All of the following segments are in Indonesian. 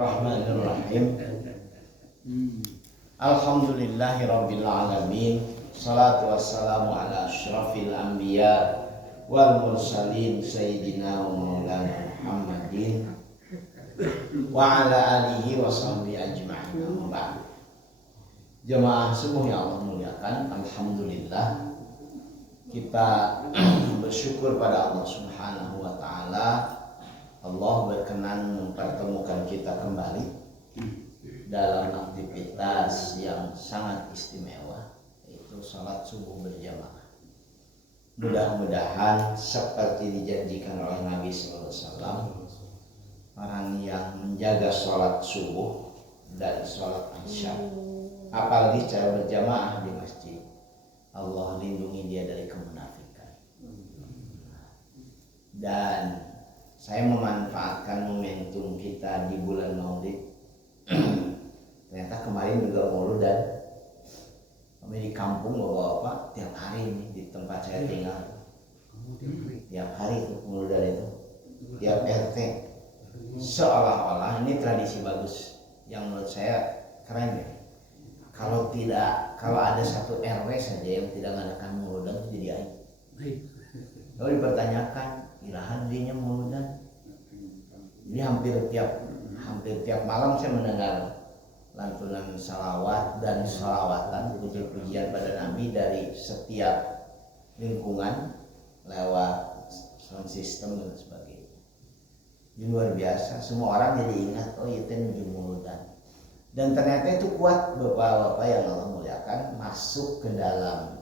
Bismillahirrahmanirrahim. Alhamdulillahirabbil alamin. Shalatu wassalamu ala asyrafil anbiya wal mursalin sayyidina wa maulana Muhammadin wa ala alihi wa sahbihi ajma'in. Amma ba'd. Jemaah subuh yang Allah muliakan, alhamdulillah kita bersyukur pada Allah Subhanahu wa taala. Allah berkenan mempertemukan kita kembali dalam aktivitas yang sangat istimewa, yaitu salat subuh berjamaah. Mudah-mudahan seperti dijanjikan oleh Nabi SAW, orang yang menjaga salat subuh dan salat isya, apalagi cara berjamaah di masjid, Allah lindungi dia dari kemunafikan. Dan saya memanfaatkan momentum kita di bulan Maulid. Ternyata kemarin juga maulud, dan kami di kampung bapak-bapak tiap hari nih di tempat saya tinggal. Tiap hari itu mauludan itu, tiap RT. Seolah-olah ini tradisi bagus yang menurut saya keren ya. Kalau ada satu RW saja yang tidak mengadakan mauludan itu jadi aib. Kalau dipertanyakan, ilahan dirinya mauludan. Jadi hampir tiap malam saya mendengar lantunan salawat dan salawatan, puji-pujian pada Nabi dari setiap lingkungan lewat sound system dan sebagainya. Ini luar biasa, semua orang jadi ingat, oh itu nuju mauludan. Dan ternyata itu kuat bapak-bapak yang Allah muliakan, masuk ke dalam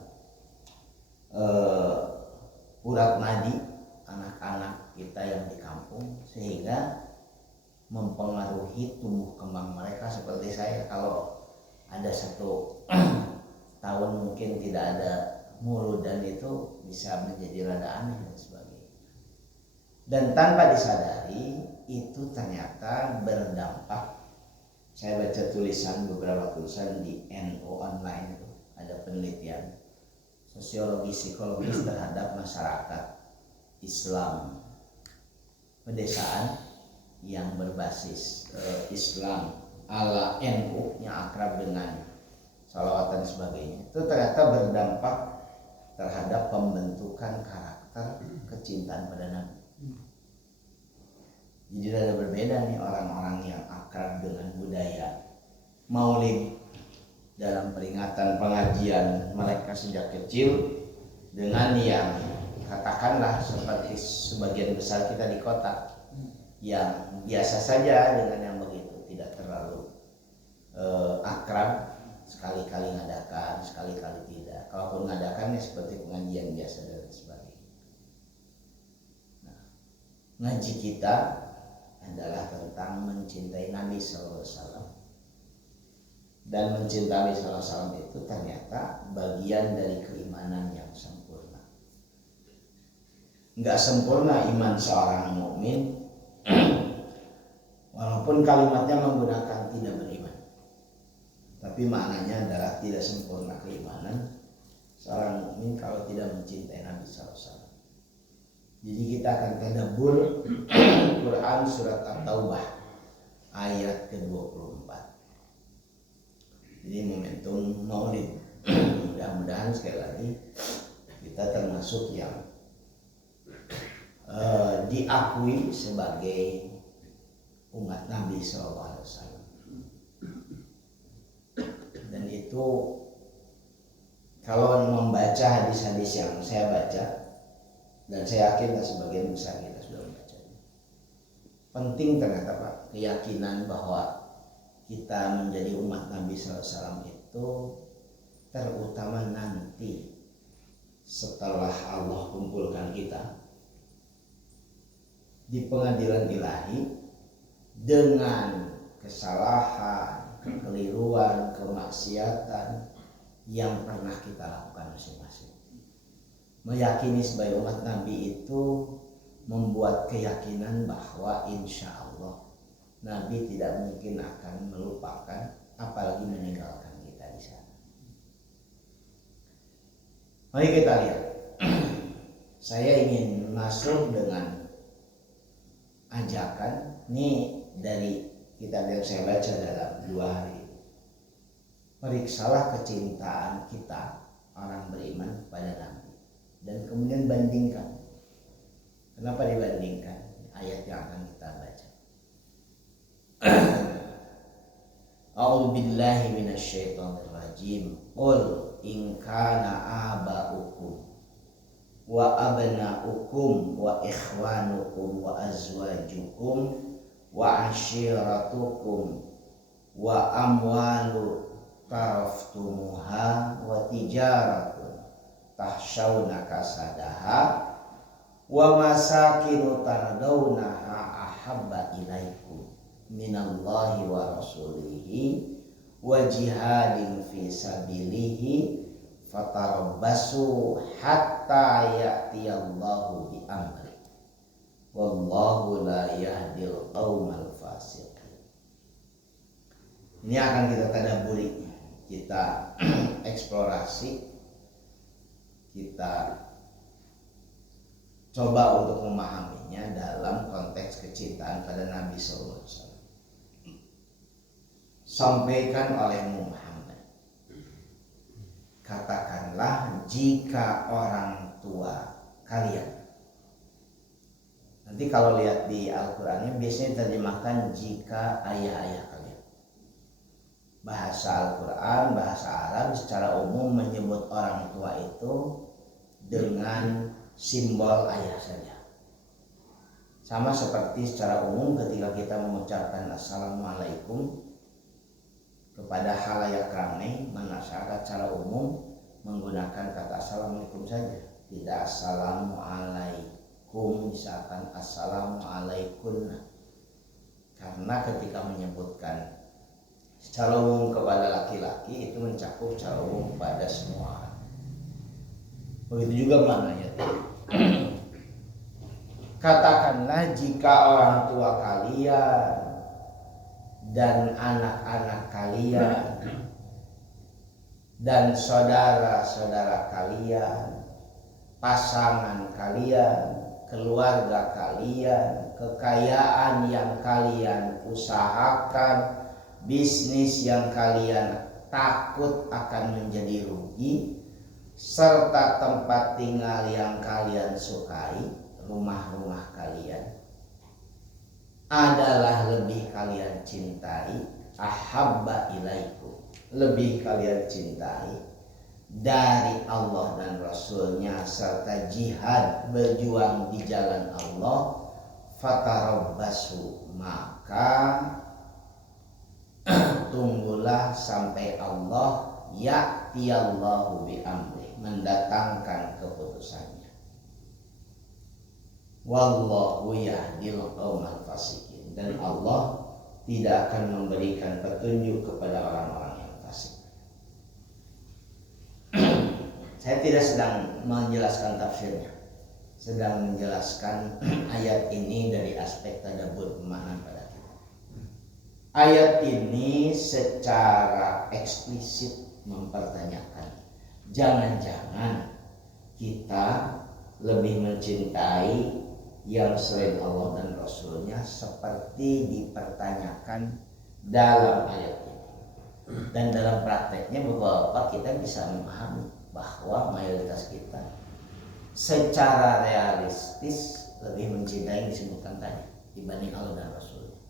urat nadi anak-anak kita yang di kampung, sehingga mempengaruhi tumbuh kembang mereka. Seperti saya, kalau ada satu tahun mungkin tidak ada mauludan, itu bisa menjadi rada aneh dan sebagainya. Dan tanpa disadari itu ternyata berdampak. Saya baca beberapa tulisan di NO online, itu ada penelitian sosiologi psikologis terhadap masyarakat Islam pedesaan yang berbasis Islam ala NU yang akrab dengan salawatan dan sebagainya. Itu ternyata berdampak terhadap pembentukan karakter kecintaan pada Nabi. Jadi ada berbeda nih orang-orang yang akrab dengan budaya maulid dalam peringatan pengajian mereka sejak kecil, dengan yang katakanlah seperti sebagian besar kita di kota yang biasa saja dengan yang begitu, tidak terlalu akrab, sekali-kali ngadakan, sekali-kali tidak. Kalaupun ngadakannya seperti pengajian biasa dan sebagainya. Nah, ngaji kita adalah tentang mencintai Nabi SAW. Dan mencintai Nabi SAW itu ternyata bagian dari keimanan yang sempurna. Enggak sempurna iman seorang mukmin walaupun kalimatnya menggunakan tidak beriman, tapi maknanya adalah tidak sempurna keimanan seorang mukmin kalau tidak mencintai Nabi SAW. Jadi kita akan tadabbur Quran surat At-Taubah ayat ke-24. Jadi momentum maulid, mudah-mudahan sekali lagi kita termasuk yang diakui sebagai umat Nabi SAW. Dan itu kalau membaca hadis-hadis yang saya baca, dan saya yakin sebagian besar kita sudah membacanya, penting ternyata Pak, keyakinan bahwa kita menjadi umat Nabi SAW itu terutama nanti setelah Allah kumpulkan kita di pengadilan ilahi dengan kesalahan, kekeliruan, kemaksiatan yang pernah kita lakukan masing-masing. Meyakini sebagai umat Nabi itu membuat keyakinan bahwa insya Allah Nabi tidak mungkin akan melupakan, apalagi meninggalkan kita di sana. Mari kita lihat. Saya ingin masuk dengan ajakan ini dari kitab yang saya baca dalam 2 hari. Periksalah kecintaan kita orang beriman kepada Nabi dan kemudian bandingkan. Kenapa dibandingkan? Ayat yang akan kita baca. A'udzu billahi minasyaitonir rajim. Qul in kana aba'ukum wa abna'ukum wa ikhwanukum wa azwajukum wa ashiratukum wa amwalu taraftumuha wa tijaratun tahshawna kasadaha wa masakinu tardawnaha ahabba ilaikum minallahi wa rasulihi wa jihadin fi sabilihi fatarabbasu hatta ya'tiyallahu bi amri wallahu la yahdil qaumal fasiqin. Ini akan kita tadabburi, kita eksplorasi, kita coba untuk memahaminya dalam konteks kecintaan pada Nabi sallallahu alaihi wasallam. Sampaikan oleh Muhammad, katakanlah jika orang tua kalian. Nanti kalau lihat di Al-Qur'annya biasanya diterjemahkan jika ayah-ayah kalian. Bahasa Al-Qur'an, bahasa Arab secara umum menyebut orang tua itu dengan simbol ayah saja. Sama seperti secara umum ketika kita mengucapkan Assalamualaikum kepada halayak ramai, masyarakat secara umum menggunakan kata Assalamualaikum saja, tidak Assalamualaikum, misalkan Assalamualaikum. Karena ketika menyebutkan secara umum kepada laki-laki itu mencakup secara umum kepada semua orang. Begitu juga maknanya. Katakanlah jika orang tua kalian dan anak-anak kalian dan saudara-saudara kalian, pasangan kalian, keluarga kalian, kekayaan yang kalian usahakan, bisnis yang kalian takut akan menjadi rugi, serta tempat tinggal yang kalian sukai, rumah-rumah kalian adalah lebih kalian cintai, ahabba ilaikum, lebih kalian cintai dari Allah dan Rasulnya serta jihad berjuang di jalan Allah, fatarabbasu, maka tunggulah sampai Allah ya'tiyallahu bi amri, mendatangkan keputusannya. Wallahu yahdil qaumal fasikin, dan Allah tidak akan memberikan petunjuk kepada orang-orang yang fasik. Saya tidak sedang menjelaskan tafsirnya, sedang menjelaskan ayat ini dari aspek tadabbur pemahaman pada kita. Ayat ini secara eksplisit mempertanyakan, jangan-jangan kita lebih mencintai yang selain Allah dan Rasulnya seperti dipertanyakan dalam ayat ini. Dan dalam prakteknya beberapa kita bisa memahami bahwa mayoritas kita secara realistis lebih mencintai yang disebutkan tadi dibanding Allah dan Rasulnya.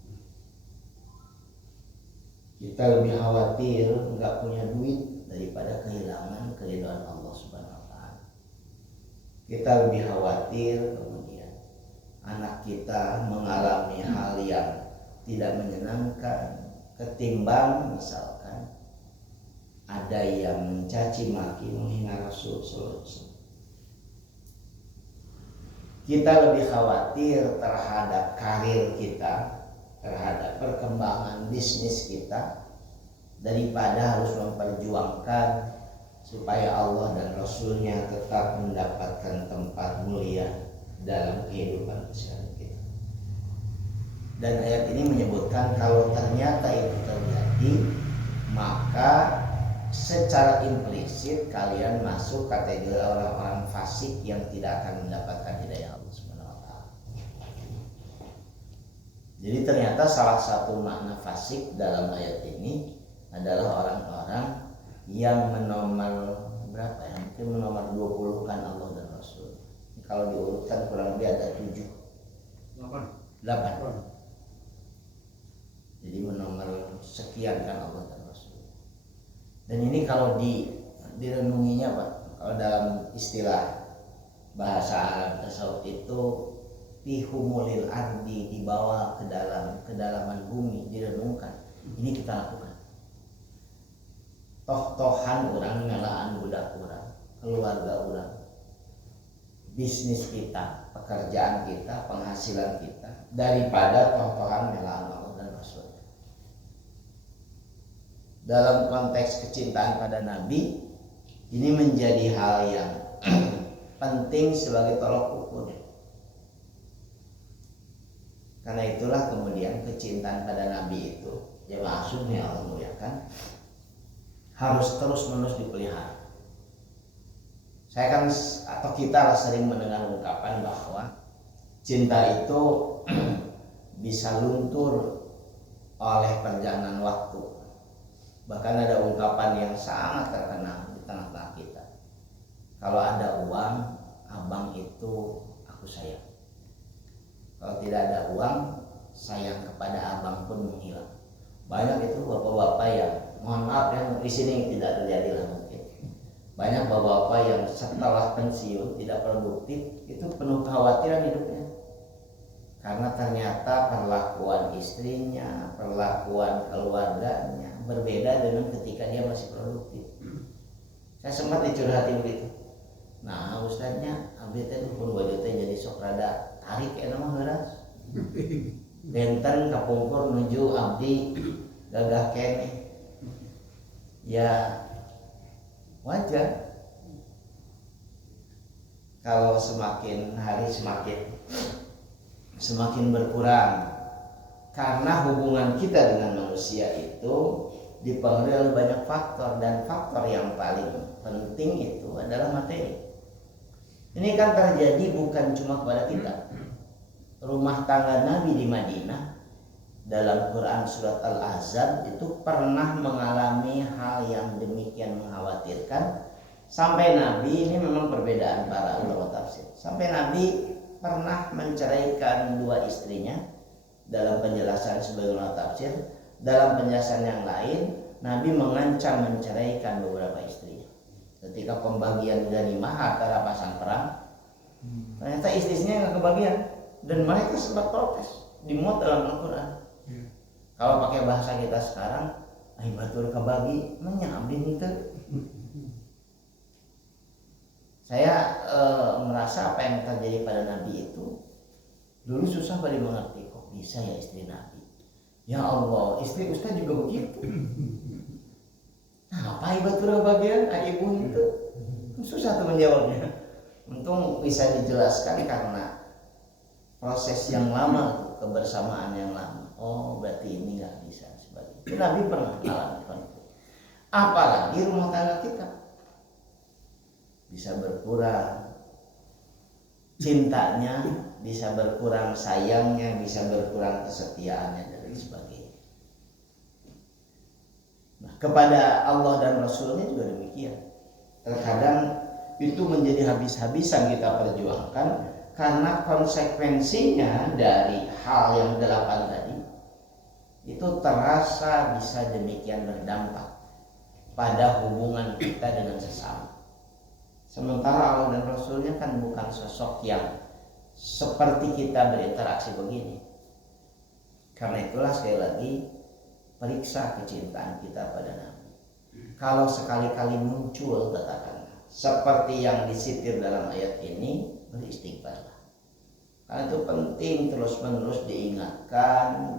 Kita lebih khawatir nggak punya duit daripada kehilangan keridhaan Allah Subhanahu wa Ta'ala. Kita lebih khawatir anak kita mengalami hal yang tidak menyenangkan ketimbang misalkan ada yang mencaci maki menghina Rasul sallallahu alaihi wasallam. Kita lebih khawatir terhadap karir kita, terhadap perkembangan bisnis kita, daripada harus memperjuangkan supaya Allah dan Rasulnya tetap mendapatkan tempat mulia dalam kehidupan keseharian kita. Dan ayat ini menyebutkan kalau ternyata itu terjadi, maka secara implisit kalian masuk kategori orang-orang fasik yang tidak akan mendapatkan hidayah Allah Subhanahu wa Ta'ala. Jadi ternyata salah satu makna fasik dalam ayat ini adalah orang-orang yang menomor berapa ya? Mungkin menomor 20 kan Allah dan Rasul. Kalau diurutkan kurang lebih ada 7 8. Jadi menomor sekian kan Allah dan Rasul. Dan ini kalau direnunginya Pak, kalau dalam istilah bahasa Arab tasawuf itu tihumulil ardi, dibawa ke dalam kedalaman bumi, direnungkan. Ini kita lakukan. Toh-tohan orang ngelaan budak orang, keluarga orang, bisnis kita, pekerjaan kita, penghasilan kita, daripada toh-tohan ngelaan Allah dan Rasul. Dalam konteks kecintaan pada Nabi, ini menjadi hal yang penting sebagai tolok ukur. Karena itulah kemudian kecintaan pada Nabi itu, ya maksudnya Allah muliakan, harus terus-menerus dipelihara. Saya kan atau kita sering mendengar ungkapan bahwa cinta itu bisa luntur oleh perjalanan waktu. Bahkan ada ungkapan yang sangat terkenal di tengah-tengah kita. Kalau ada uang, abang itu aku sayang. Kalau tidak ada uang, sayang kepada abang pun menghilang. Banyak itu bapak-bapak yang, mohon maaf ya, di sini tidak terjadi lah mungkin. Banyak bapak-bapak yang setelah pensiun tidak produktif, itu penuh kekhawatiran hidupnya. Karena ternyata perlakuan istrinya, perlakuan keluarganya berbeda dengan ketika dia masih produktif. Saya sempat dicurhatin begitu. Nah, ustadznya abdi teh pun wajah teh jadi sok rada tarik eta mah heuras. Benten kapungkur nuju abdi gagah kene. Ya wajar. Kalau semakin hari semakin berkurang, karena hubungan kita dengan manusia itu dipengaruhi oleh banyak faktor, dan faktor yang paling penting itu adalah materi. Ini kan terjadi bukan cuma kepada kita. Rumah tangga Nabi di Madinah dalam Quran surat Al-Ahzab itu pernah mengalami hal yang demikian mengkhawatirkan, sampai Nabi, ini memang perbedaan para ulama tafsir, sampai Nabi pernah menceraikan 2 istrinya. Dalam penjelasan sebagai ulama tafsir, dalam penjelasan yang lain Nabi mengancam menceraikan beberapa istrinya. Ketika pembagian ghanimah harta rampasan perang, ternyata istri-istrinya nggak kebagian, dan mereka sempat protes, dimuat dalam Al-Quran. Kalau pakai bahasa kita sekarang, ai batur kebagi menyabdi itu. Saya merasa apa yang terjadi pada Nabi itu dulu susah bagi mengerti, kok bisa ya istri Nabi. Ya Allah, istri Ustaz juga begitu. Nah, apa batur bagian ibu itu? Susah tuh menjawabnya. Untung bisa dijelaskan karena proses yang lama, kebersamaan yang lama. Oh, berarti ini nggak bisa sebagai. Nabi pernah mengalami konflik. Apalagi rumah tangga kita bisa berkurang cintanya, bisa berkurang sayangnya, bisa berkurang kesetiaannya dan sebagainya. Nah, kepada Allah dan Rasulnya juga demikian. Terkadang itu menjadi habis-habisan kita perjuangkan karena konsekuensinya dari hal yang 8 tadi itu terasa bisa demikian berdampak pada hubungan kita dengan sesama. Sementara Allah dan Rasulnya kan bukan sosok yang seperti kita berinteraksi begini. Karena itulah sekali lagi periksa kecintaan kita pada Nabi. Kalau sekali-kali muncul katakanlah seperti yang disitir dalam ayat ini, beristighfarlah. Karena itu penting terus-menerus diingatkan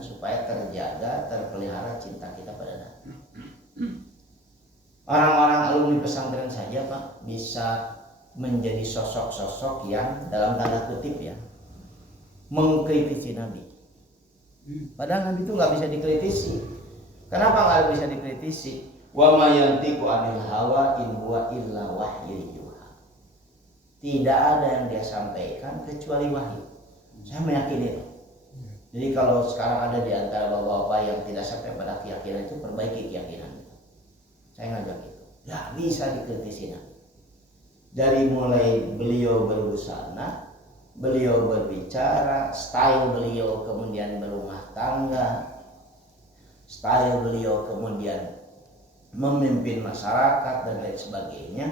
supaya terjaga, terpelihara cinta kita pada Nabi. Orang-orang alumni pesantren saja Pak bisa menjadi sosok-sosok yang dalam tanda kutip ya mengkritisi Nabi. Padahal Nabi itu nggak bisa dikritisi. Kenapa nggak bisa dikritisi? Wa ma yantiqu anil hawa in huwa illa wahyu yuha. Tidak ada yang dia sampaikan kecuali wahyu. Saya meyakini itu. Jadi kalau sekarang ada di antara bapak-bapak yang tidak sampai pada keyakinan itu, perbaiki keyakinan itu. Saya ngajak itu. Gak bisa dikritisi. Dari mulai beliau berbusana, beliau berbicara, style beliau kemudian berumah tangga, style beliau kemudian memimpin masyarakat dan lain sebagainya,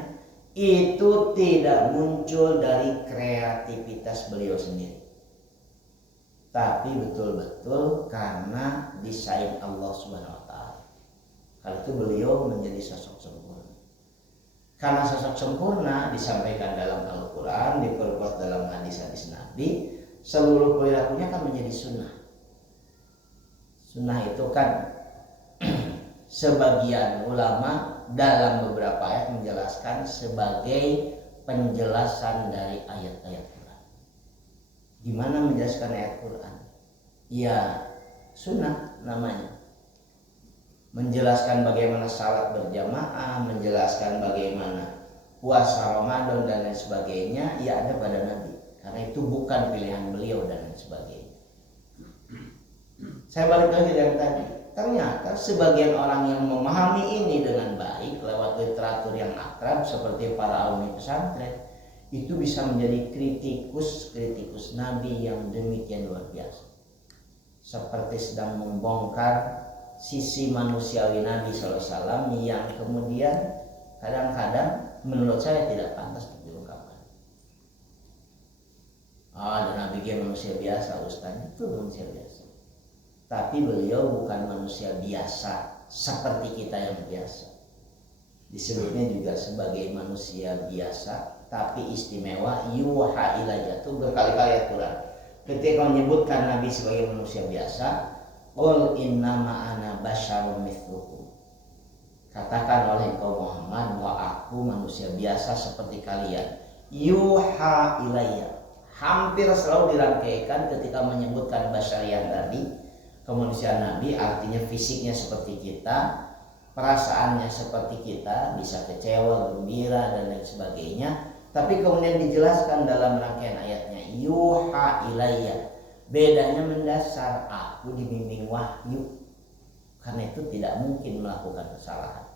itu tidak muncul dari kreativitas beliau sendiri, tapi betul-betul karena desain Allah Subhanahu wa taala. Karena itu beliau menjadi sosok sempurna. Karena sosok sempurna disampaikan dalam Al-Qur'an, diperkuat dalam hadis-hadis Nabi, seluruh perilakunya kan menjadi sunnah. Sunnah itu kan sebagian ulama dalam beberapa ayat menjelaskan sebagai penjelasan dari ayat-ayat Quran. Gimana menjelaskan ayat Quran? Ya sunnah namanya. Menjelaskan bagaimana salat berjamaah, menjelaskan bagaimana puasa Ramadan dan lain sebagainya, ya ada pada Nabi. Karena itu bukan pilihan beliau dan lain sebagainya. Saya balik lagi dari tadi. Ternyata sebagian orang yang memahami ini dengan baik lewat literatur yang akrab seperti para alumni pesantren, itu bisa menjadi kritikus Nabi yang demikian luar biasa. Seperti sedang membongkar sisi manusiawi Nabi SAW yang kemudian kadang-kadang menurut saya tidak pantas untuk diungkapkan. Dan Nabi dia manusia biasa, Ustaz. Itu manusia biasa. Tapi beliau bukan manusia biasa seperti kita yang biasa. Disebutnya juga sebagai manusia biasa tapi istimewa, yuha ilayya, itu berkali-kali ayat Quran. Ketika menyebutkan Nabi sebagai manusia biasa, qul innama ana basyarun mithlukum. Katakan oleh engkau Muhammad bahwa aku manusia biasa seperti kalian. Yuha ilayya. Hampir selalu dirangkaikan ketika menyebutkan basyariyah tadi. Kemanusiaan Nabi artinya fisiknya seperti kita, perasaannya seperti kita, bisa kecewa, gembira dan lain sebagainya. Tapi kemudian dijelaskan dalam rangkaian ayatnya, yuha ilayya. Bedanya mendasar, aku dibimbing wahyu. Karena itu tidak mungkin melakukan kesalahan.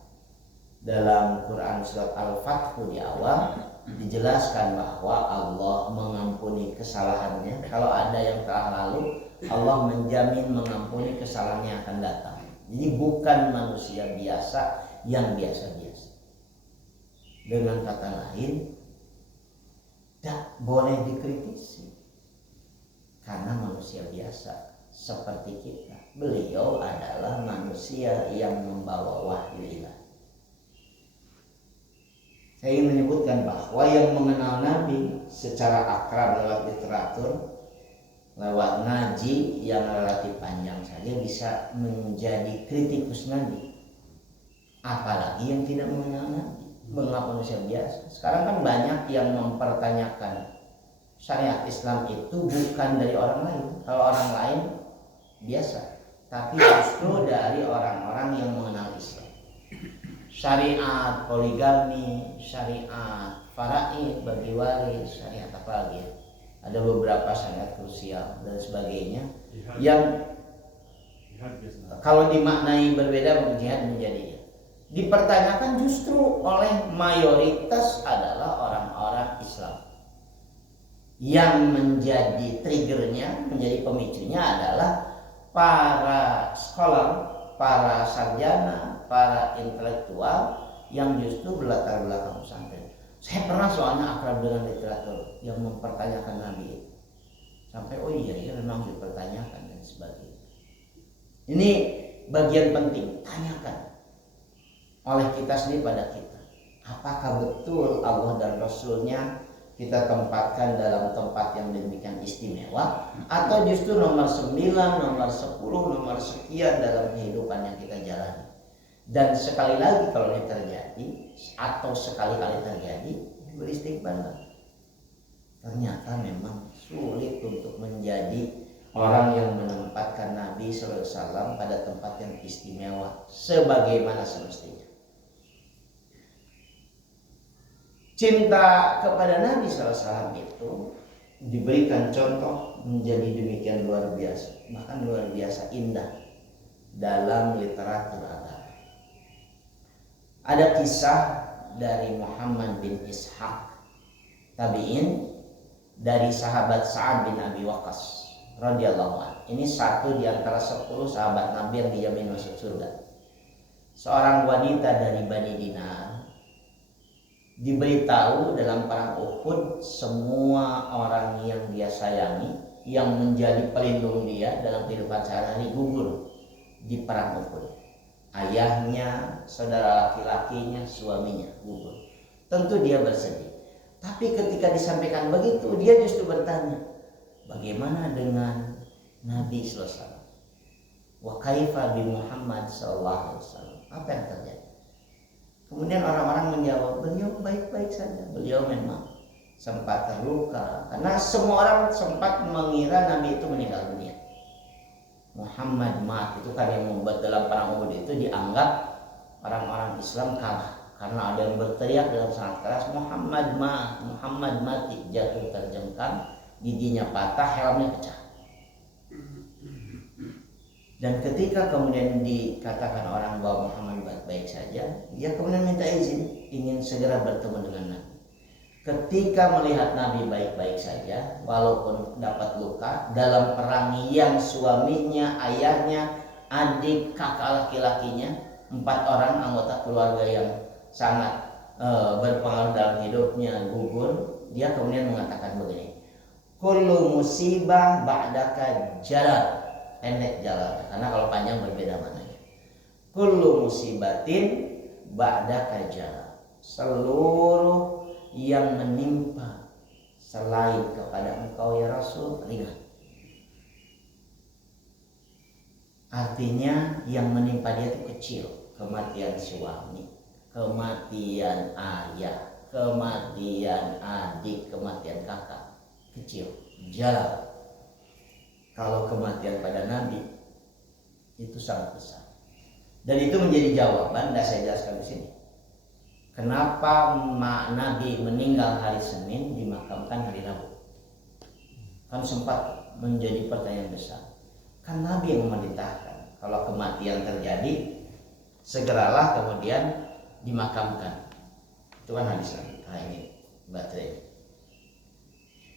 Dalam Quran surat Al-Fath di awal dijelaskan bahwa Allah mengampuni kesalahannya. Kalau ada yang telah lalu, Allah menjamin mengampuni kesalahan yang akan datang. Jadi bukan manusia biasa yang biasa-biasa. Dengan kata lain, tak boleh dikritisi karena manusia biasa seperti kita. Beliau adalah manusia yang membawa wahyu ilahi. Saya ingin menyebutkan bahwa yang mengenal Nabi secara akrab lewat literatur, lewat ngaji yang relatif panjang saja bisa menjadi kritikus Nabi. Apalagi yang tidak mengenal Nabi, menganggap manusia biasa. Sekarang kan banyak yang mempertanyakan syariat Islam itu bukan dari orang lain. Kalau orang lain biasa, tapi justru dari orang-orang yang mengenal Islam. Syariat poligami, syariat faraid bagi waris, syariat apa lagi? Ada beberapa syariat krusial dan sebagainya yang kalau dimaknai berbeda jihad menjadi dipertanyakan justru oleh mayoritas adalah orang-orang Islam. Yang menjadi triggernya, menjadi pemicunya adalah para scholar, para sarjana, para intelektual yang justru berlatar belakang pesantren. Saya pernah soalnya akrab dengan literatur yang mempertanyakan Nabi itu. Sampai oh iya memang dipertanyakan dan sebagainya. Ini bagian penting, tanyakan oleh kita sendiri pada kita. Apakah betul Allah dan Rasulnya kita tempatkan dalam tempat yang demikian istimewa, atau justru nomor 9, nomor 10, nomor sekian dalam kehidupan yang kita jalani. Dan sekali lagi kalau ini terjadi atau sekali-kali terjadi, beristighfar. Ternyata memang sulit untuk menjadi orang yang menempatkan Nabi SAW pada tempat yang istimewa sebagaimana semestinya. Cinta kepada Nabi SAW itu diberikan contoh menjadi demikian luar biasa, bahkan luar biasa indah dalam literatur agama. Ada kisah dari Muhammad bin Ishaq tabi'in dari sahabat Sa'ad bin Abi Waqqas radhiyallahu anhu. Ini satu di antara 10 sahabat Nabi yang dijamin masuk surga. Seorang wanita dari Bani Dinar diberitahu dalam perang Uhud semua orang yang dia sayangi yang menjadi pelindung dia dalam kehidupan sehari-hari gugur di perang Uhud. Ayahnya, saudara laki-lakinya, suaminya gugur. Tentu dia bersedih. Tapi ketika disampaikan begitu, dia justru bertanya, bagaimana dengan Nabi sallallahu alaihi wasallam? Wa kaifa bi Muhammad sallallahu alaihi wasallam? Apa yang terjadi? Kemudian orang-orang menjawab, beliau baik-baik saja. Beliau memang sempat terluka karena semua orang sempat mengira Nabi itu meninggal dunia. Muhammad mat, itu kan yang membuat dalam perang Uhud itu dianggap orang-orang Islam kalah karena ada yang berteriak dengan sangat keras, Muhammad mat, Muhammad mati, jatuh terjengkang, giginya patah, helmnya pecah. Dan ketika kemudian dikatakan orang bahwa Muhammad baik-baik saja, dia kemudian minta izin ingin segera bertemu dengan Nabi. Ketika melihat Nabi baik-baik saja, walaupun dapat luka dalam perang yang suaminya, ayahnya, adik, kakak laki-lakinya, 4 orang anggota keluarga yang sangat berpengaruh dalam hidupnya gugur, dia kemudian mengatakan begini, kullu musibah ba'daka jalal. Pendek jalan, karena kalau panjang berbeda maknanya. Kullu musibatin ba'daka jalal. Seluruh yang menimpa selain kepada engkau ya Rasul ringan. Artinya yang menimpa dia itu kecil. Kematian suami, kematian ayah, kematian adik, kematian kakak, kecil, jalal. Kalau kematian pada Nabi itu sangat besar. Dan itu menjadi jawaban, dan saya jelaskan di sini. Kenapa Nabi meninggal hari Senin dimakamkan hari Rabu? Kan sempat menjadi pertanyaan besar. Kan Nabi yang memerintahkan kalau kematian terjadi segeralah kemudian dimakamkan. Itu kan hadis Nabi. Nah ini baterai.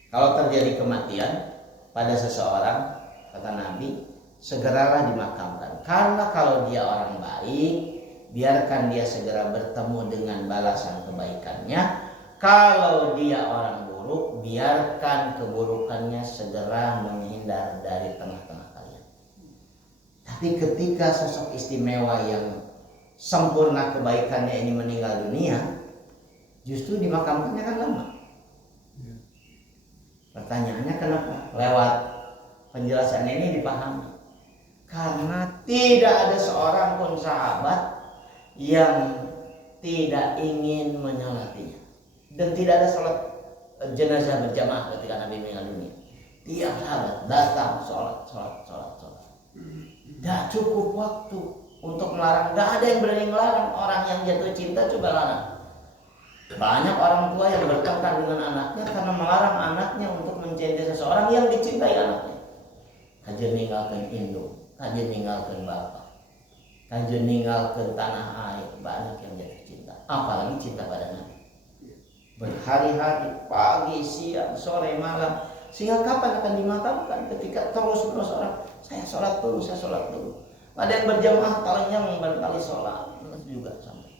Kalau terjadi kematian pada seseorang, kata Nabi, segeralah dimakamkan. Karena kalau dia orang baik, biarkan dia segera bertemu dengan balasan kebaikannya. Kalau dia orang buruk, biarkan keburukannya segera menghindar dari tengah-tengah kalian. Tapi ketika sosok istimewa yang sempurna kebaikannya ini meninggal dunia, justru dimakamkannya kan lama. Pertanyaannya kenapa? Lewat penjelasan ini dipahami. Karena tidak ada seorang pun sahabat yang tidak ingin menyolatinya. Dan tidak ada sholat jenazah berjamaah ketika Nabi meninggal dunia. Tiap sahabat datang sholat. Tidak cukup waktu untuk melarang. Tidak ada yang berani melarang. Orang yang jatuh cinta coba larang. Banyak orang tua yang bertengkar dengan anaknya karena melarang anaknya untuk mencintai seseorang yang dicintai anaknya. Kajian ninggalkan induk, kajian ninggalkan bapak, kajian ninggalkan tanah air. Banyak yang jatuh cinta, apalagi cinta pada Nabi. Berhari-hari, pagi, siang, sore, malam. Sehingga kapan akan dimakamkan? Ketika terus-menerus orang, saya sholat dulu. Ada yang berjamaah talanya berkali sholat juga sampai.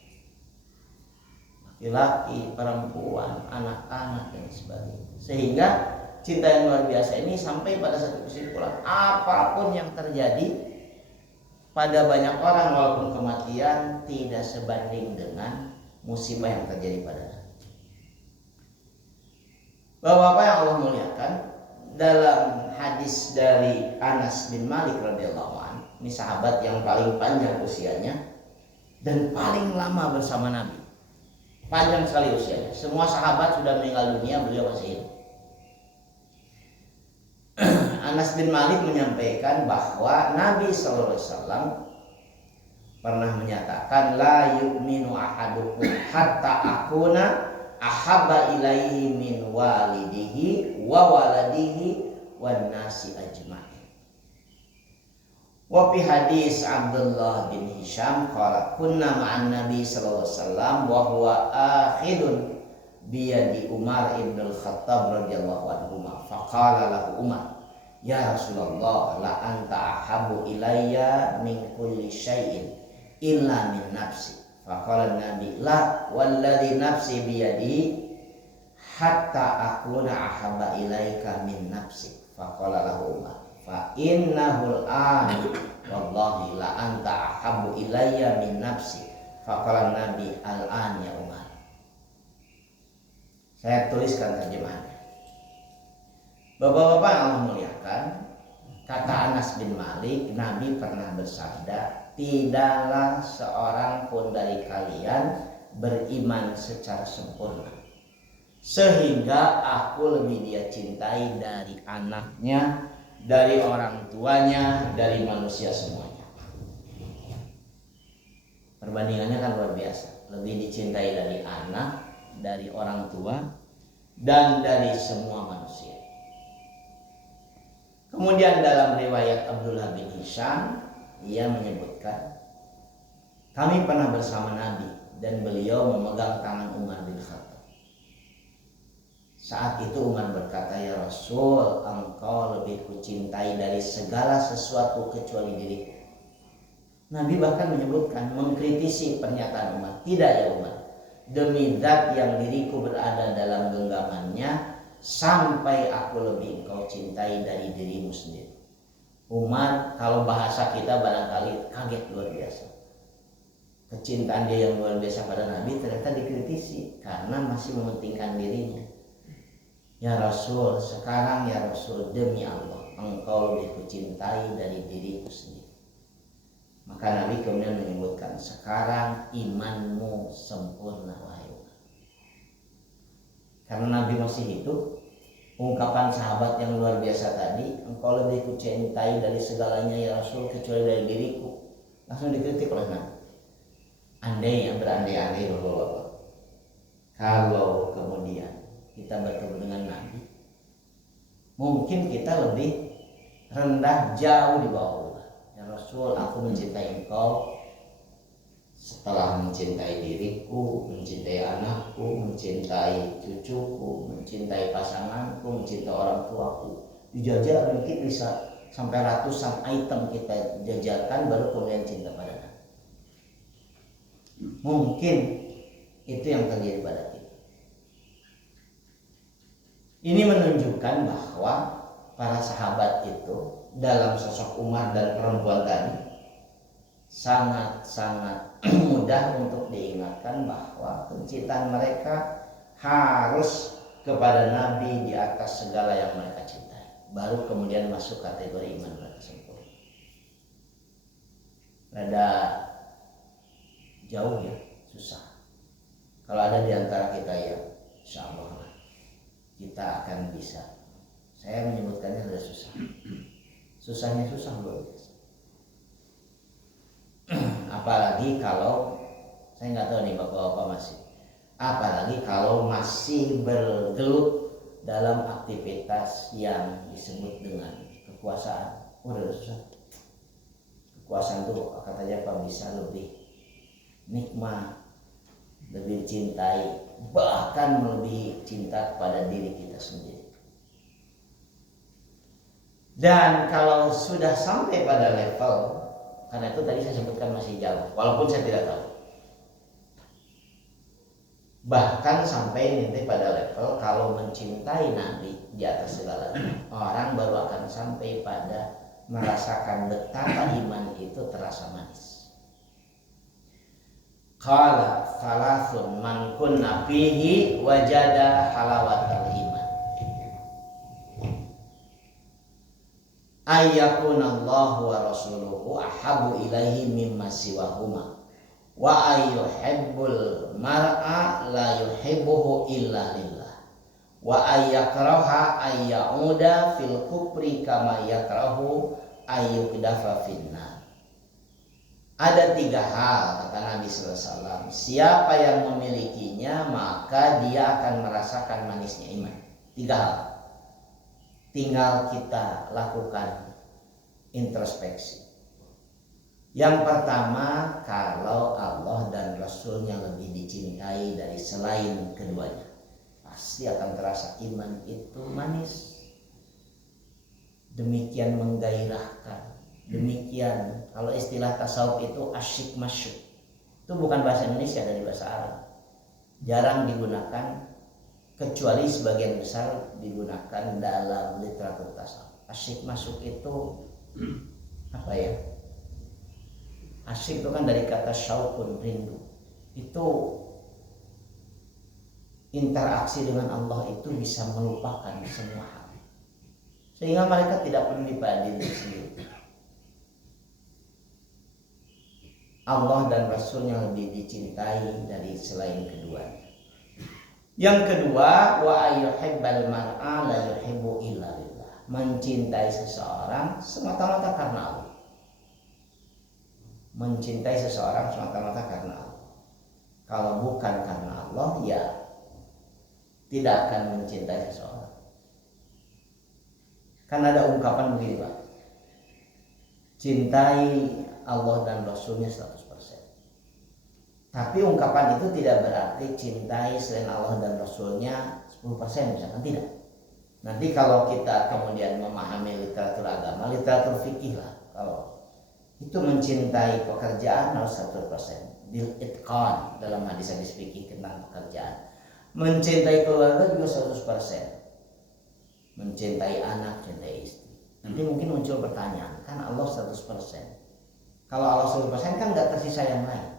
Laki-laki, perempuan, anak-anak dan sebagainya. Sehingga cinta yang luar biasa ini sampai pada satu kesimpulan, apapun yang terjadi pada banyak orang walaupun kematian tidak sebanding dengan musibah yang terjadi padanya. Bapak-bapak yang Allah muliakan, dalam hadis dari Anas bin Malik radhiyallahu anhu, ini sahabat yang paling panjang usianya dan paling lama bersama Nabi. Panjang sekali usianya. Semua sahabat sudah meninggal dunia, beliau masih hidup. Anas bin Malik menyampaikan bahwa Nabi sallallahu alaihi wasallam pernah menyatakan, la yu'minu ahadukum hatta akuna ahabba ilaihi min walidihi wa waladihi wan nasi ajma'in. Wa fi hadis Abdullah bin Hisham qala kunna ma'an Nabi sallallahu alaihi wasallam wa huwa akhidun biyadi Umar ibn al-Khattab radhiyallahu anhu faqala lahu Umar ya Rasulullah la anta ahabbu ilayya min kulli syai'in illa min nafsi. Faqala Nabi la walladhi nafsi biyadi hatta akuna ahabba ilaika min nafsi. Faqala lahu Umar fa innahul an wallahi la anta ahabbu ilayya min nafsi. Faqala Nabi al-an ya Umar. Saya tuliskan terjemahannya. Bapak-bapak yang Allah muliakan, kata Anas bin Malik, Nabi pernah bersabda, tidaklah seorang pun dari kalian beriman secara sempurna sehingga aku lebih dia cintai dari anaknya, dari orang tuanya, dari manusia semuanya. Perbandingannya kan luar biasa. Lebih dicintai dari anak, dari orang tua, dan dari semua manusia. Kemudian dalam riwayat Abdullah bin Hisham, ia menyebutkan kami pernah bersama Nabi dan beliau memegang tangan Umar bin Khattab. Saat itu Umar berkata, ya Rasul, engkau lebih kucintai dari segala sesuatu kecuali diriku. Nabi bahkan menyebutkan, mengkritisi pernyataan Umar. Tidak ya Umar, demi zat yang diriku berada dalam genggamannya, sampai aku lebih engkau cintai dari dirimu sendiri. Umar, kalau bahasa kita barangkali kaget luar biasa. Kecintaan dia yang luar biasa pada Nabi ternyata dikritisi karena masih mementingkan dirinya. Ya Rasul, sekarang ya Rasul, demi Allah, engkau lebih kucintai dari diriku sendiri. Maka Nabi kemudian menyebutkan, sekarang imanmu sempurna wahai Umar. Karena Nabi masih hidup, ungkapan sahabat yang luar biasa tadi, engkau lebih kucintai dari segalanya ya Rasul kecuali dari diriku, langsung dikritik oleh Nabi. Andai yang berandai-andai Bapak-bapak, kalau kemudian kita bertemu dengan Nabi, mungkin kita lebih rendah jauh di bawah Allah. Ya Rasul, aku mencintai engkau setelah mencintai diriku, mencintai anakku, mencintai cucuku, mencintai pasanganku, mencintai orang tuaku. Dijajal mungkin bisa sampai ratusan item kita jajalkan baru kemudian cinta pada Nabi. Mungkin itu yang terjadi pada kita. Ini menunjukkan bahwa para sahabat itu dalam sosok Umar dan perempuan tadi sangat-sangat mudah untuk diingatkan bahwa kecintaan mereka harus kepada Nabi di atas segala yang mereka cintai. Baru kemudian masuk kategori iman mereka sempurna. Rada jauh ya, susah. Kalau ada di antara kita ya, insya Allah kita akan bisa. Saya menyebutkannya sudah susah. Susahnya susah luar biasa. Apalagi kalau saya nggak tahu nih bapak-bapak masih. Apalagi kalau masih bergelut dalam aktivitas yang disebut dengan kekuasaan. Udah susah. Kekuasaan itu katanya apa bisa lebih nikmat, lebih cintai, bahkan melebihi cinta kepada diri kita sendiri. Dan kalau sudah sampai pada level, karena itu tadi saya sebutkan masih jauh, walaupun saya tidak tahu, bahkan sampai nanti pada level kalau mencintai Nabi di atas segalanya, orang baru akan sampai pada merasakan betapa iman itu terasa manis. Qala salasun man kunna fihi wajada halawatal iman. Ayyakunallahu wa rasuluhu ahabu ilaihi mimma siwahuma. Wa ayyuhibbul mar'a la yuhibbuhu illa lillah. Wa ayyakraha ayyauda fil kufri kama yakrahu ayyukdafa finnar. Ada 3 hal kata Nabi SAW. Siapa yang memilikinya maka dia akan merasakan manisnya iman. 3 hal. Tinggal kita lakukan introspeksi. Yang pertama, kalau Allah dan Rasulnya lebih dicintai dari selain keduanya, pasti akan terasa iman itu manis. Demikian menggairahkan. Demikian, kalau istilah tasawuf itu asyik masyuk. Itu bukan bahasa Indonesia, dari bahasa Arab. Jarang digunakan, kecuali sebagian besar digunakan dalam literatur tasawuf. Asyik masuk itu apa ya? Asyik itu kan dari kata syauqun, rindu. Itu interaksi dengan Allah itu bisa melupakan semua hal, sehingga mereka tidak peduli pada diri sendiri. Allah dan Rasulnya lebih dicintai dari selain keduanya. Yang kedua, wa ayyuhibbal mar'a la yuhibbu illa lillah. Mencintai seseorang semata-mata karena Allah. Mencintai seseorang semata-mata karena Allah. Kalau bukan karena Allah, ya tidak akan mencintai seseorang. Kan ada ungkapan begini, Pak. Cintai Allah dan Rasulnya 100%. Tapi ungkapan itu tidak berarti cintai selain Allah dan Rasulnya 10%, misalkan, tidak. Nanti kalau kita kemudian memahami literatur agama, literatur fikih lah, kalau itu mencintai pekerjaan harus 100%. Bil itqan dalam hadis-hadis fikih tentang pekerjaan. Mencintai keluarga juga 100%. Mencintai anak, cintai istri. Nanti mungkin muncul pertanyaan, kan Allah 100%. Kalau Allah 100% kan nggak tersisa yang lain.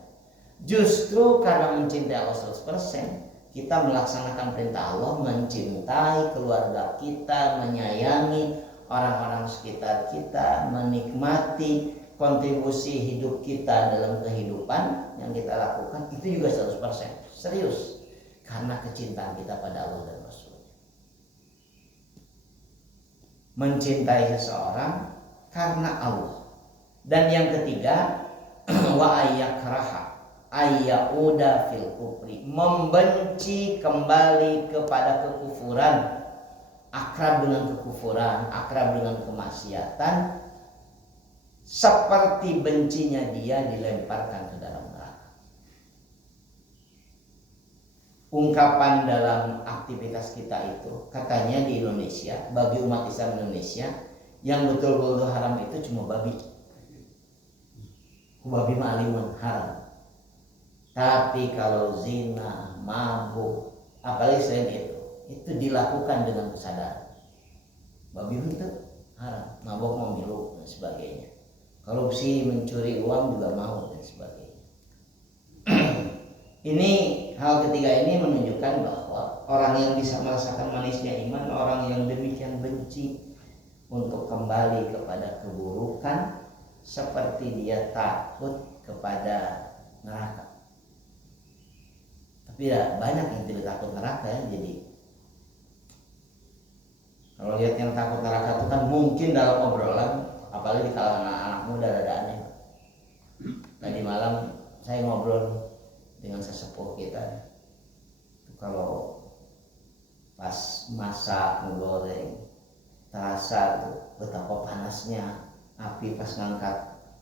Justru karena mencintai Allah 100%, kita melaksanakan perintah Allah, mencintai keluarga kita, menyayangi orang-orang sekitar kita, menikmati kontribusi hidup kita dalam kehidupan yang kita lakukan, itu juga 100%. Serius. Karena kecintaan kita pada Allah dan Rasul. Mencintai seseorang karena Allah. Dan yang ketiga, wa ayyakraha ayyauda fil kufri, membenci kembali kepada kekufuran, akrab dengan kekufuran, akrab dengan kemaksiatan, seperti bencinya dia dilemparkan ke dalam neraka. Ungkapan dalam aktivitas kita itu, katanya di Indonesia, bagi umat Islam Indonesia, yang betul-betul haram itu cuma babi. Babi ma'alimun haram. Tapi kalau zina, mabuk, apalagi selain itu dilakukan dengan kesadaran. Babi itu haram, mabuk, memilu dan sebagainya. Korupsi, mencuri uang juga mau dan sebagainya. Ini hal ketiga ini menunjukkan bahwa orang yang bisa merasakan manisnya iman, orang yang demikian benci untuk kembali kepada keburukan, seperti dia takut kepada neraka. Tapi ya banyak yang tidak takut neraka ya. Jadi kalau lihat yang takut neraka itu kan mungkin dalam obrolan, apalagi di kalangan anak muda ada aneh. Tadi malam saya ngobrol dengan sesepuh kita. Kalau pas masak, menggoreng, terasa tuh betapa panasnya api pas ngangkat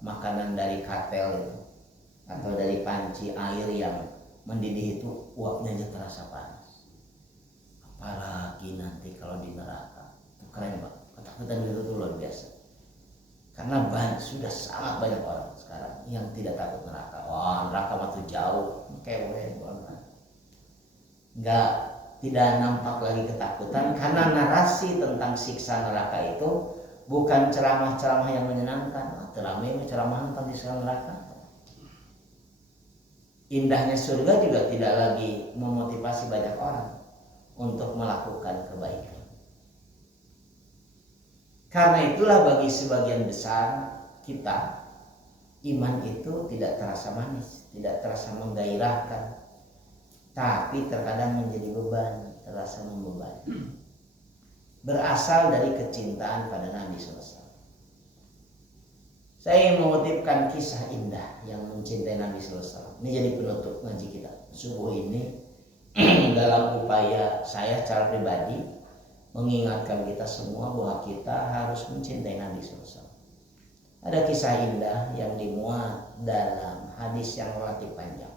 makanan dari katel itu atau dari panci air yang mendidih itu, uapnya aja terasa panas. Apalagi nanti kalau di neraka, itu keren Pak. Ketakutan itu tuh luar biasa. Karena sudah sangat banyak orang sekarang yang tidak takut neraka. Wah, neraka mah tuh jauh, kewe banget. Enggak, tidak nampak lagi ketakutan karena narasi tentang siksa neraka itu bukan ceramah-ceramah yang menyenangkan. Ceramah tentang siksa neraka. Indahnya surga juga tidak lagi memotivasi banyak orang untuk melakukan kebaikan. Karena itulah bagi sebagian besar kita, iman itu tidak terasa manis, tidak terasa menggairahkan, tapi terkadang menjadi beban, terasa membebani. Berasal dari kecintaan pada Nabi SAW. Saya ingin mengutipkan kisah indah yang mencintai Nabi sallallahu alaihi wasallam. Ini jadi penutup ngaji kita subuh ini dalam upaya saya secara pribadi mengingatkan kita semua bahwa kita harus mencintai Nabi sallallahu alaihi wasallam. Ada kisah indah yang dimuat dalam hadis yang relatif panjang.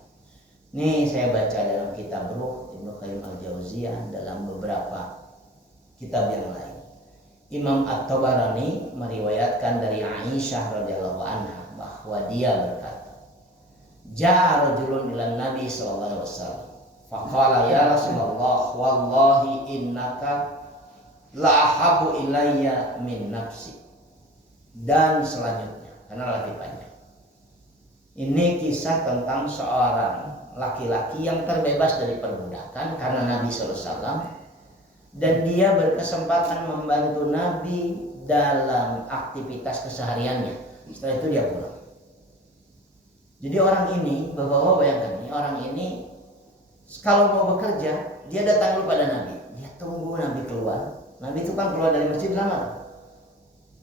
Ini saya baca dalam kitab Ruh Ibnu Qayyim Al-Jauziyah dalam beberapa kitab yang lain. Imam At-Tabarani meriwayatkan dari Aisyah radhiyallahu anha bahwa dia berkata, "Ja'a rajulun ila Nabi sallallahu alaihi wasallam, faqala ya Rasulullah, wallahi innaka la ahabbu ilayya min nafsi." Dan selanjutnya, karena lebih panjang. Ini kisah tentang seorang laki-laki yang terbebas dari perbudakan karena Nabi sallallahu alaihi wasallam. Dan dia berkesempatan membantu Nabi dalam aktivitas kesehariannya. Setelah itu dia pulang. Jadi orang ini, bapak-bapak bayangkan nih, orang ini kalau mau bekerja, dia datang dulu pada Nabi. Dia tunggu Nabi keluar. Nabi itu kan keluar dari masjid lama.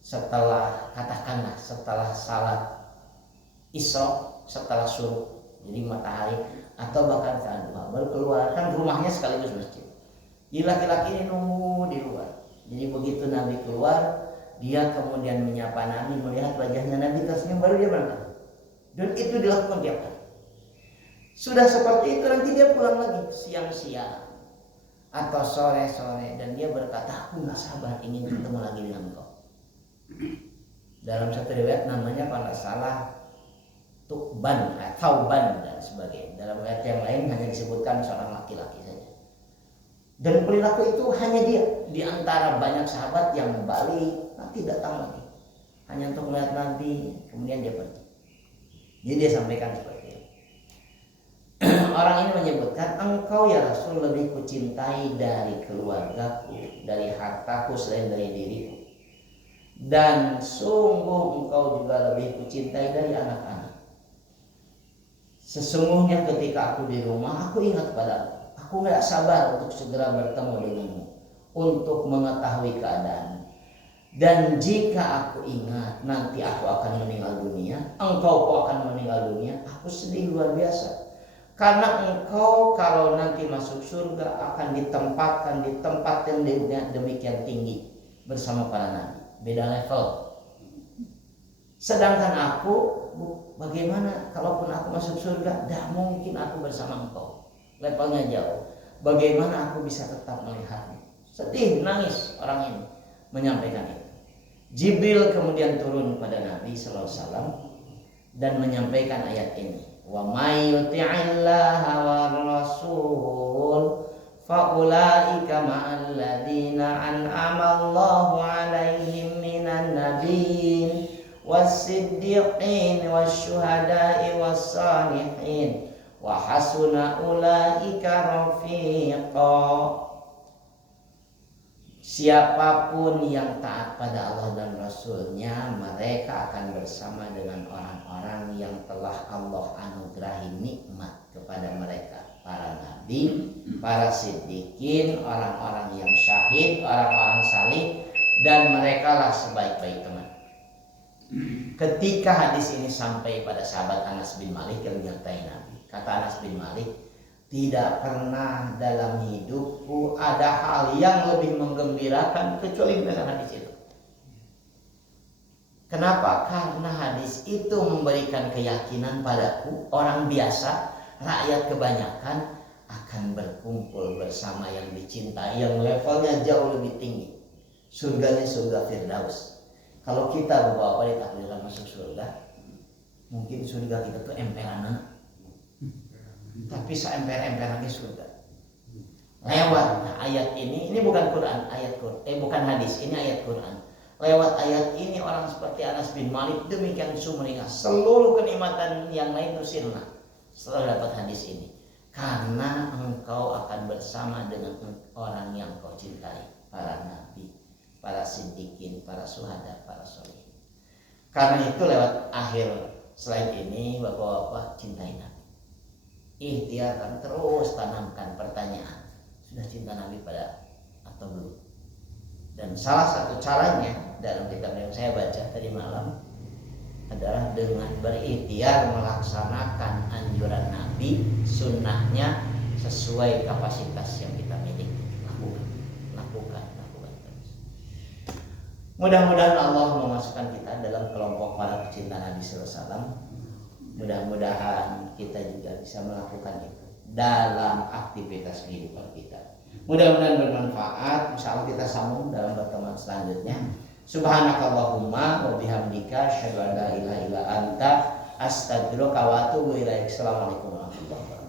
Setelah katakanlah setelah salat Isra, setelah suruh, jadi matahari atau bahkan saat duha baru keluar, kan rumahnya sekaligus masjid. Jadi laki-laki ini nunggu di luar. Jadi begitu Nabi keluar, dia kemudian menyapa Nabi, melihat wajahnya Nabi tersenyum, baru dia berangkat. Dan itu dilakukan tiap hari. Sudah seperti itu nanti dia pulang lagi siang-siang atau sore-sore dan dia berkata, aku nggak sabar ingin ketemu lagi dengan engkau. Dalam satu riwayat namanya kalau salah Tukban, Tauban dan sebagainya. Dalam riwayat yang lain hanya disebutkan seorang laki-laki saja. Dan perilaku itu hanya dia di antara banyak sahabat yang balik nanti datang lagi hanya untuk melihat Nabi, kemudian dia pergi. Jadi dia sampaikan seperti itu. Orang ini menyebutkan, engkau ya Rasul lebih kucintai dari keluargaku, dari hartaku selain dari diriku. Dan sungguh engkau juga lebih kucintai dari anak-anak. Sesungguhnya ketika aku di rumah, aku ingat padamu. Aku gak sabar untuk segera bertemu denganmu, untuk mengetahui keadaan. Dan jika aku ingat nanti aku akan meninggal dunia, engkau pun akan meninggal dunia, aku sedih luar biasa. Karena engkau kalau nanti masuk surga akan ditempatkan di tempat yang demikian tinggi bersama para nabi. Beda level. Sedangkan aku, bagaimana kalaupun aku masuk surga, tidak mungkin aku bersama engkau. Levelnya jauh. Bagaimana aku bisa tetap melihatmu? Sedih, nangis orang ini menyampaikan itu. Jibril kemudian turun pada Nabi sallallahu alaihi wasallam dan menyampaikan ayat ini. Wa may yuti'illaha war rasul fa ulaika ma'al ladzina an'ama Allahu 'alaihim minan nabiyyin was-siddiqin wasyuhada'i was-salihin wa hasuna ulaika rafiqa. Siapapun yang taat pada Allah dan Rasulnya, mereka akan bersama dengan orang-orang yang telah Allah anugerahi nikmat kepada mereka, para nabi, para siddiqin, orang-orang yang syahid, orang-orang salih, dan merekalah sebaik-baik teman. Ketika hadis ini sampai pada sahabat Anas bin Malik yang menyertai Nabi, kata Anas bin Malik, tidak pernah dalam hidupku ada hal yang lebih menggembirakan kecuali dengan hadis itu. Kenapa? Karena hadis itu memberikan keyakinan padaku, orang biasa, rakyat kebanyakan akan berkumpul bersama yang dicintai, yang levelnya jauh lebih tinggi. Surganya surga Firdaus. Kalau kita bawa ditakdirkan masuk surga, mungkin surga kita tuh emperan. Tapi seemper-emperannya surga. Lewat ayat ini bukan Quran, bukan hadis, ini ayat Quran. Lewat ayat ini orang seperti Anas bin Malik demikian sumringah. Seluruh kenikmatan yang lain itu sirna setelah dapat hadis ini. Karena engkau akan bersama dengan orang yang kau cintai, para nabi, para siddiqin, para syuhada, para sholihin. Karena itu lewat akhir slide ini bapak-bapak cintai Nabi. Ikhtiarkan, terus tanamkan pertanyaan, sudah cinta Nabi pada atau belum? Dan salah satu caranya dalam kitab yang saya baca tadi malam, adalah dengan berikhtiar melaksanakan anjuran Nabi, sunnahnya sesuai kapasitas yang kita miliki. Lakukan terus. Mudah-mudahan Allah memasukkan kita dalam kelompok para pecinta Nabi sallallahu alaihi wasallam. Mudah-mudahan kita juga bisa melakukan itu dalam aktivitas kehidupan kita. Mudah-mudahan bermanfaat. Insyaallah kita sambung dalam pertemuan selanjutnya. Subhanakallahumma wa bihamdika asyhadu an la ilaha illa anta astaghfiruka wa atubu ilaik. Assalamualaikum warahmatullahi wabarakatuh.